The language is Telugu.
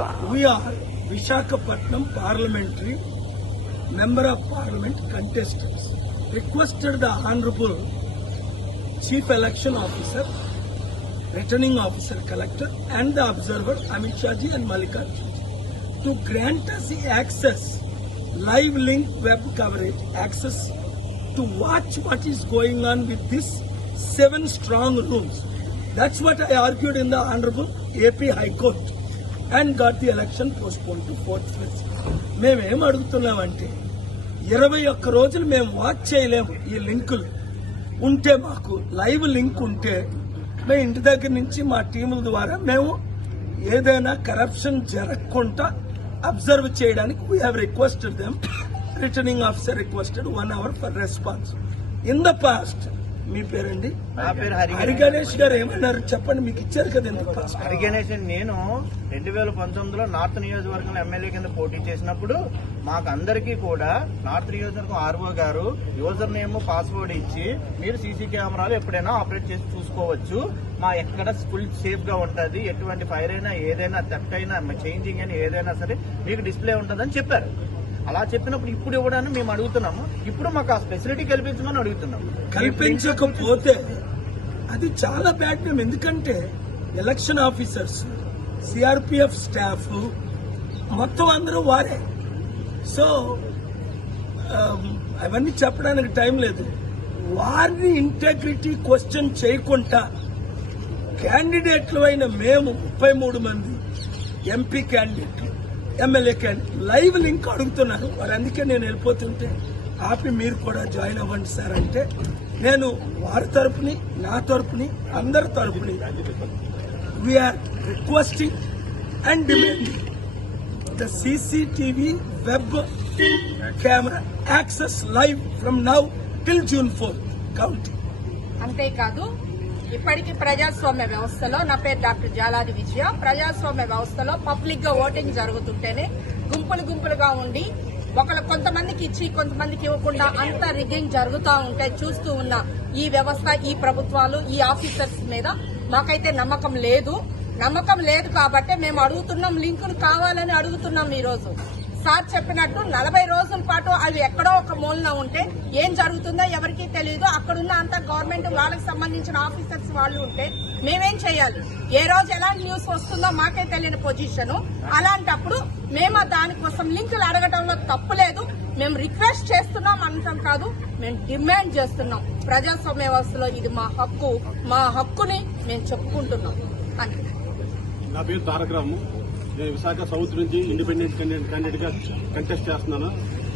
We are Vishakhapatnam parliamentary member of parliament contestants. Requested the honorable chief election officer, returning officer collector and the observer Amit Shahji and Mallikarjun to grant us access, live link web coverage, access to watch what is going on with these seven strong rooms. That's what I argued in the Honorable AP High Court and got the election postpone to fourth phase. మేమేం అడుగుతున్నామంటే ఇరవై ఒక్క రోజులు మేము వాచ్ చేయలేము ఈ లింకులు. ఉంటే మాకు లైవ్ లింక్ ఉంటే మేము ఇంటి దగ్గర నుంచి మా టీముల ద్వారా మేము ఏదైనా కరప్షన్ జరగకుండా అబ్జర్వ్ చేయడానికి we have requested them returning officer requested one hour for response in the past మీ పేరండి? నా పేరు హరి హరి గణేష్ గారు ఏమన్నారు? చెప్పండి మీకు ఇచ్చారు కదా ఇంత పాస్ట్ హరి గణేష్ నేను రెండు వేల పంతొమ్మిదిలో నార్త్ నియోజకవర్గంలో ఎమ్మెల్యే కింద పోటీ చేసినప్పుడు మాకు అందరికీ కూడా నార్త్ నియోజకవర్గం ఆర్ఓ గారు యూజర్ నేమ్ పాస్వర్డ్ ఇచ్చి మీరు సీసీ కెమెరాలు ఎప్పుడైనా ఆపరేట్ చేసి చూసుకోవచ్చు. మా ఎక్కడ ఫుల్ సేఫ్గా ఉంటది. ఎటువంటి ఫైర్ అయినా ఏదైనా థెఫ్ట్ అయినా చేంజింగ్ అయినా ఏదైనా సరే మీకు డిస్ప్లే ఉంటుందని చెప్పారు. అలా చెప్పినప్పుడు ఇప్పుడు ఇవ్వడానికి మేము అడుగుతున్నాము. ఇప్పుడు మాకు ఆ ఫెసిలిటీ కల్పించమని అడుగుతున్నాము. కల్పించకపోతే అది చాలా బ్యాడ్ మేము ఎందుకంటే ఎలక్షన్ ఆఫీసర్స్ సిఆర్పిఎఫ్ స్టాఫ్ మొత్తం అందరూ వారే. సో um, అవన్నీ చెప్పడానికి టైం లేదు. వారిని ఇంటెగ్రిటీ క్వశ్చన్ చేయకుండా క్యాండిడేట్లు అయిన మేము ముప్పై మూడు మంది ఎంపీ క్యాండిడేట్లు ఎమ్మెల్యే లైవ్ లింక్ అడుగుతున్నాను మరి అందుకే నేను వెళ్ళిపోతుంటే ఆపి మీరు కూడా జాయిన్ అవ్వండి సార్ అంటే నేను వారి తరపుని నా తరపుని అందరి తరపుని we are requesting and demanding the CCTV web camera access live from now till June four counting అంతేకాదు ఇప్పటికీ ప్రజాస్వామ్య వ్యవస్థలో నా పేరు డాక్టర్ జాలాది విజయ. ప్రజాస్వామ్య వ్యవస్థలో పబ్లిక్గా ఓటింగ్ జరుగుతుంటేనే గుంపులు గుంపులుగా ఉండి ఒకళ్ళు కొంతమందికి ఇచ్చి కొంతమందికి ఇవ్వకుండా అంత రిగ్గింగ్ జరుగుతూ ఉంటే చూస్తూ ఉన్న ఈ వ్యవస్థ ఈ ప్రభుత్వాలు ఈ ఆఫీసర్స్ మీద మాకైతే నమ్మకం లేదు. నమ్మకం లేదు కాబట్టి మేము అడుగుతున్నాం లింకులు కావాలని అడుగుతున్నాం ఈరోజు. సార్ చెప్పినట్టు నలభై రోజుల పాటు అవి ఎక్కడో ఒక మూలన ఉంటే ఏం జరుగుతుందో ఎవరికీ తెలియదు అక్కడున్న అంత గవర్నమెంట్ వాళ్ళకి సంబంధించిన ఆఫీసర్స్ వాళ్ళు ఉంటే మేమేం చేయాలి? ఏ రోజు ఎలాంటి న్యూస్ వస్తుందో మాకే తెలియని పొజిషన్. అలాంటప్పుడు మేము దానికోసం లింకులు అడగటంలో తప్పులేదు మేము రిక్వెస్ట్ చేస్తున్నాం అనటం కాదు. మేము డిమాండ్ చేస్తున్నాం. ప్రజాస్వామ్య వ్యవస్థలో ఇది మా హక్కు. మా హక్కుని మేము చెప్పుకుంటున్నాం. అని నా పేరు తారక రాము. నేను విశాఖ సౌత్ నుంచి ఇండిపెండెంట్ క్యాండిడేట్గా కంటెస్ట్ చేస్తున్నాను.